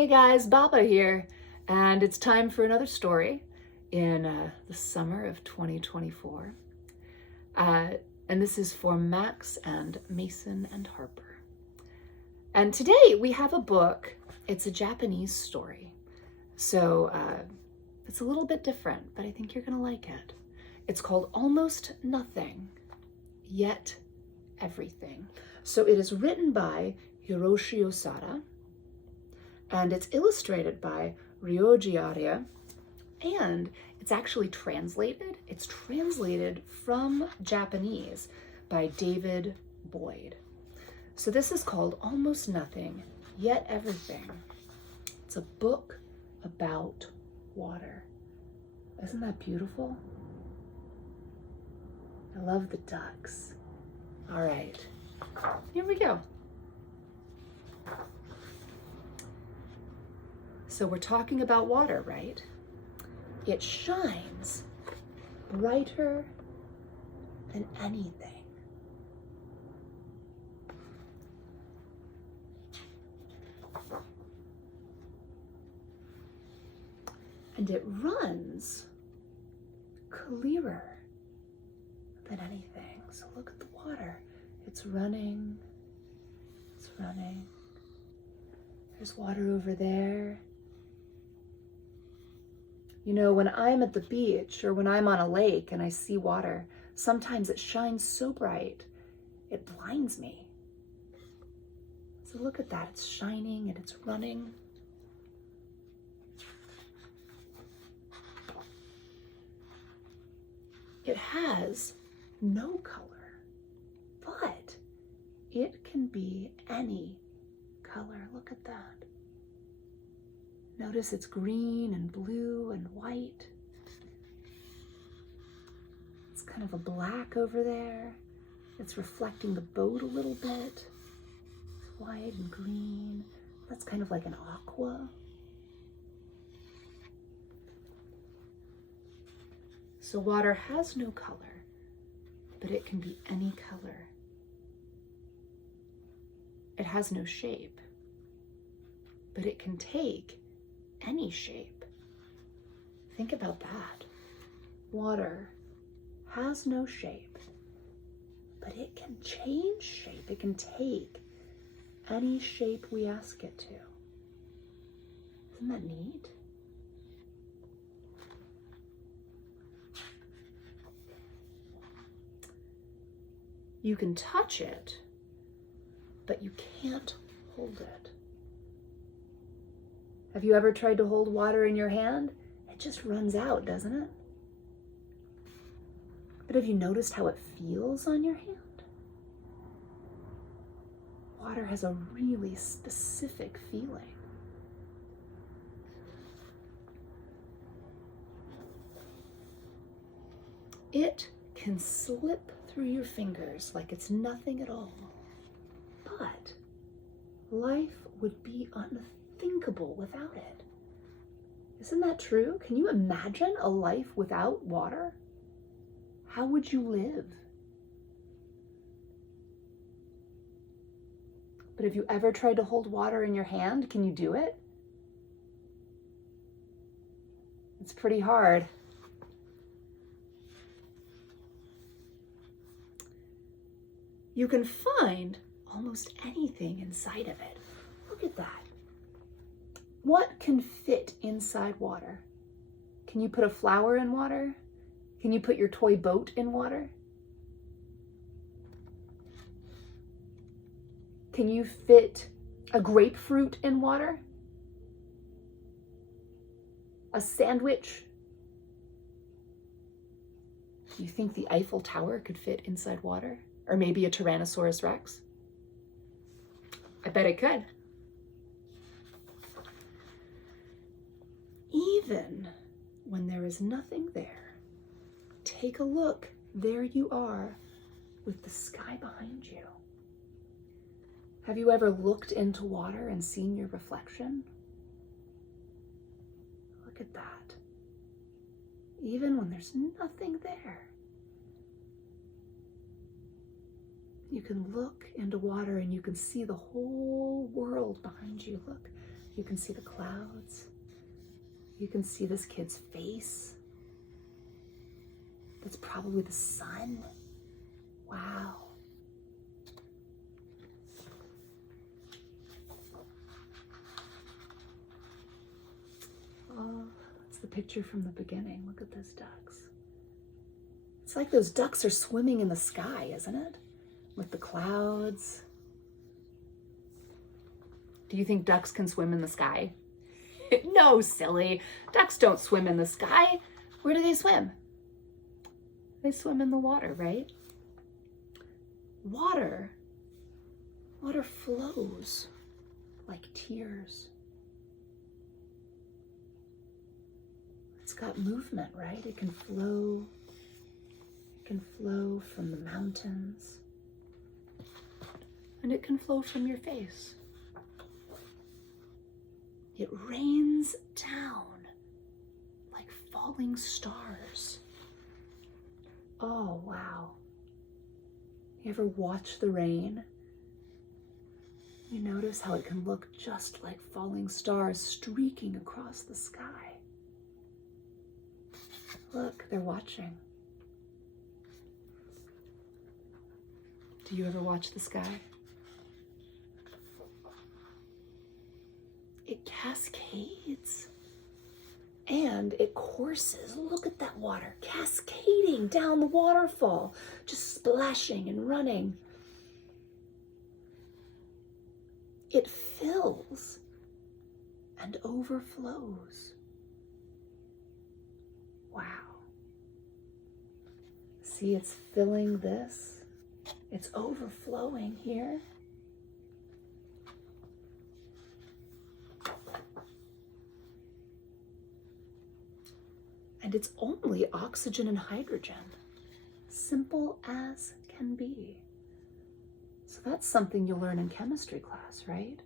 Hey guys, Baba here, and it's time for another story in the summer of 2024. And this is for Max and Mason and Harper. And today we have a book. It's a Japanese story. So it's a little bit different, but I think you're gonna like it. It's called Almost Nothing, Yet Everything. So it is written by Hiroshi Osada, and it's illustrated by Ryoji Arya, and it's actually translated. It's translated from Japanese by David Boyd. So this is called Almost Nothing, Yet Everything. It's a book about water. Isn't that beautiful? I love the ducks. All right, here we go. So we're talking about water, right? It shines brighter than anything. And it runs clearer than anything. So look at the water. It's running, it's running. There's water over there. You know, when I'm at the beach or when I'm on a lake and I see water, sometimes it shines so bright, it blinds me. So look at that, it's shining and it's running. It has no color, but it can be any color. Look at that. Notice it's green and blue and white. It's kind of a black over there. It's reflecting the boat a little bit. It's white and green. That's kind of like an aqua. So water has no color, but it can be any color. It has no shape, but it can take any shape. Think about that. Water has no shape, but it can change shape. It can take any shape we ask it to. Isn't that neat? You can touch it, but you can't hold it. Have you ever tried to hold water in your hand? It just runs out, doesn't it? But have you noticed how it feels on your hand? Water has a really specific feeling. It can slip through your fingers like it's nothing at all. But life would be unthinkable without it. Isn't that true? Can you imagine a life without water? How would you live? But have you ever tried to hold water in your hand? Can you do it? It's pretty hard. You can find almost anything inside of it. Look at that. What can fit inside water? Can you put a flower in water? Can you put your toy boat in water? Can you fit a grapefruit in water? A sandwich? Do you think the Eiffel Tower could fit inside water? Or maybe a Tyrannosaurus Rex? I bet it could. Even when there is nothing there, take a look. There you are with the sky behind you. Have you ever looked into water and seen your reflection? Look at that. Even when there's nothing there, you can look into water and you can see the whole world behind you. Look, You can see the clouds. You can see this kid's face. That's probably the sun. Wow. Oh, that's the picture from the beginning. Look at those ducks. It's like those ducks are swimming in the sky, isn't it? With the clouds. Do you think ducks can swim in the sky? No, silly. Ducks don't swim in the sky. Where do they swim? They swim in the water, right? Water flows like tears. It's got movement, right? It can flow from the mountains, and it can flow from your face. It rains down like falling stars. Oh, wow. You ever watch the rain? You notice how it can look just like falling stars streaking across the sky. Look, they're watching. Do you ever watch the sky? It cascades and it courses. Look at that water cascading down the waterfall, just splashing and running. It fills and overflows. Wow. See, it's filling this. It's overflowing here. And it's only oxygen and hydrogen. Simple as can be. So that's something you'll learn in chemistry class, right?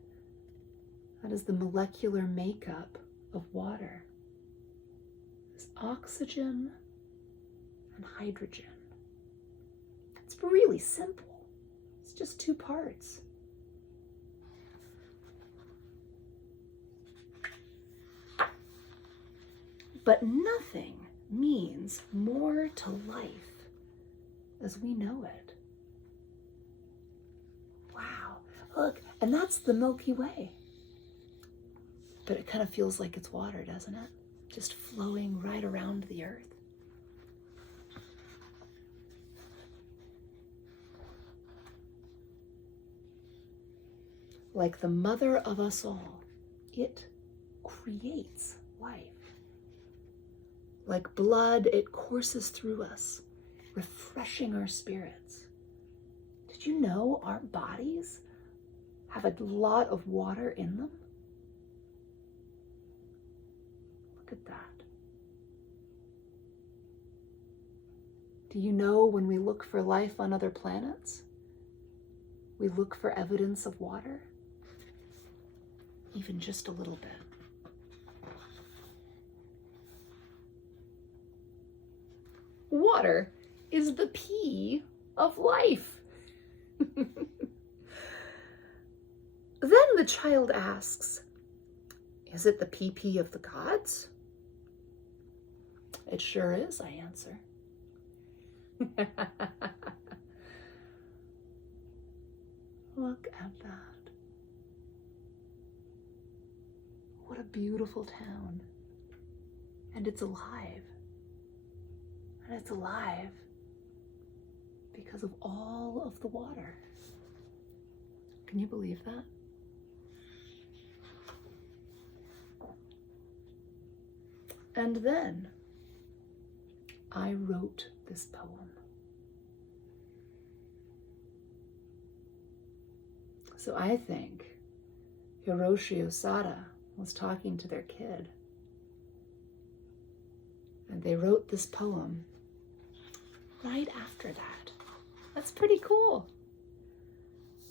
That is the molecular makeup of water. It's oxygen and hydrogen. It's really simple. It's just 2 parts. But nothing means more to life as we know it. Wow, look, and that's the Milky Way. But it kind of feels like it's water, doesn't it? Just flowing right around the earth. Like the mother of us all, it creates life. Like blood, it courses through us, refreshing our spirits. Did you know our bodies have a lot of water in them? Look at that. Do you know when we look for life on other planets, we look for evidence of water? Even just a little bit. Water is the P of life. Then the child asks, is it the PP of the gods? It sure is, I answer. Look at that. What a beautiful town. And it's alive. And it's alive because of all of the water. Can you believe that? And then I wrote this poem. So I think Hiroshi Osada was talking to their kid. And they wrote this poem right after that. That's pretty cool.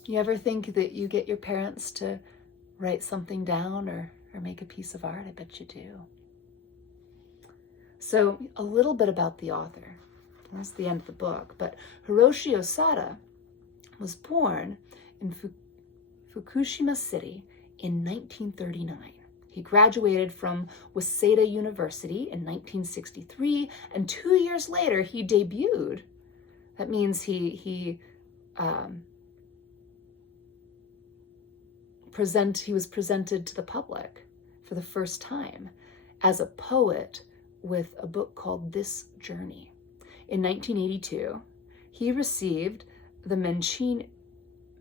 You ever think that you get your parents to write something down or make a piece of art? I bet you do. So a little bit about the author. That's the end of the book. But Hiroshi Osada was born in Fukushima City in 1939. He graduated from Waseda University in 1963, and 2 years later he debuted. That means he was presented to the public for the first time as a poet with a book called This Journey. In 1982, he received the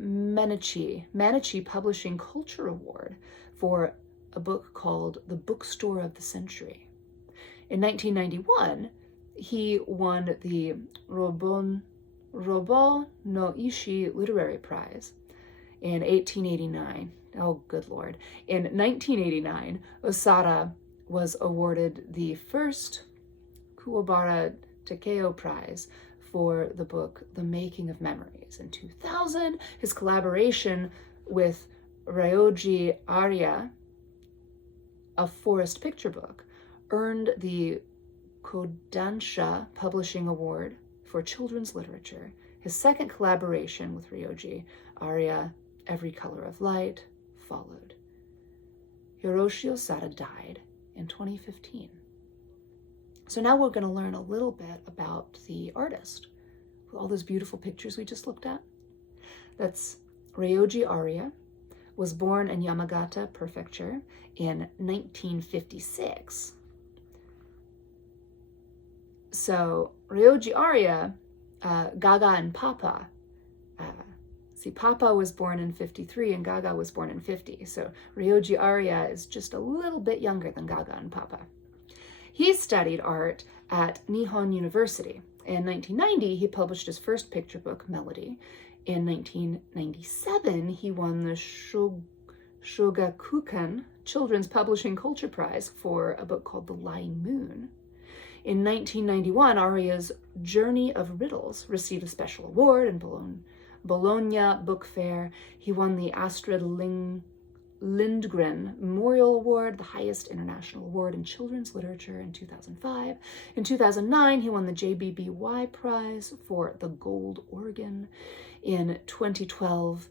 Manichi Publishing Culture Award for a book called The Bookstore of the Century. In 1991, he won the Robo no Ishii Literary Prize. In 1889, oh good lord, in 1989, Osada was awarded the first Kuwabara Takeo Prize for the book The Making of Memories. In 2000, his collaboration with Ryoji Arya, A Forest Picture Book, earned the Kodansha Publishing Award for Children's Literature. His second collaboration with Ryoji Arya, Every Color of Light, followed. Hiroshi Osada died in 2015. So now we're going to learn a little bit about the artist. All those beautiful pictures we just looked at. That's Ryoji Arya, was born in Yamagata Prefecture in 1956. So Ryoji Arya, Gaga and Papa, Papa was born in 53 and Gaga was born in 50. So Ryoji Arya is just a little bit younger than Gaga and Papa. He studied art at Nihon University. In 1990, he published his first picture book, Melody. In 1997, he won the Shogakukan Children's Publishing Culture Prize for a book called The Lying Moon. In 1991, Arya's Journey of Riddles received a special award in Bologna Book Fair. He won the Astrid Lindgren Memorial Award, the highest international award in children's literature, in 2005. In 2009, he won the JBBY Prize for The Gold Organ. In 2012,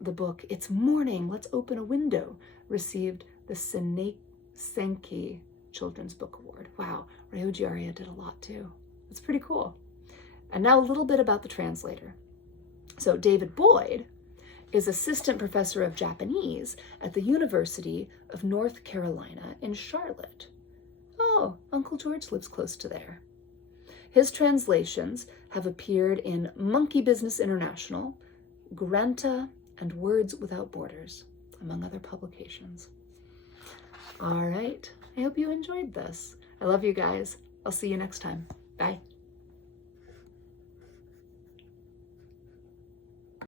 the book It's Morning, Let's Open a Window received the Senki Children's Book Award. Wow, Ryoji Arya did a lot too. It's pretty cool. And now a little bit about the translator. So David Boyd is assistant professor of Japanese at the University of North Carolina in Charlotte. Oh, Uncle George lives close to there. His translations have appeared in Monkey Business International, Granta, and Words Without Borders, among other publications. All right, I hope you enjoyed this. I love you guys. I'll see you next time. Bye.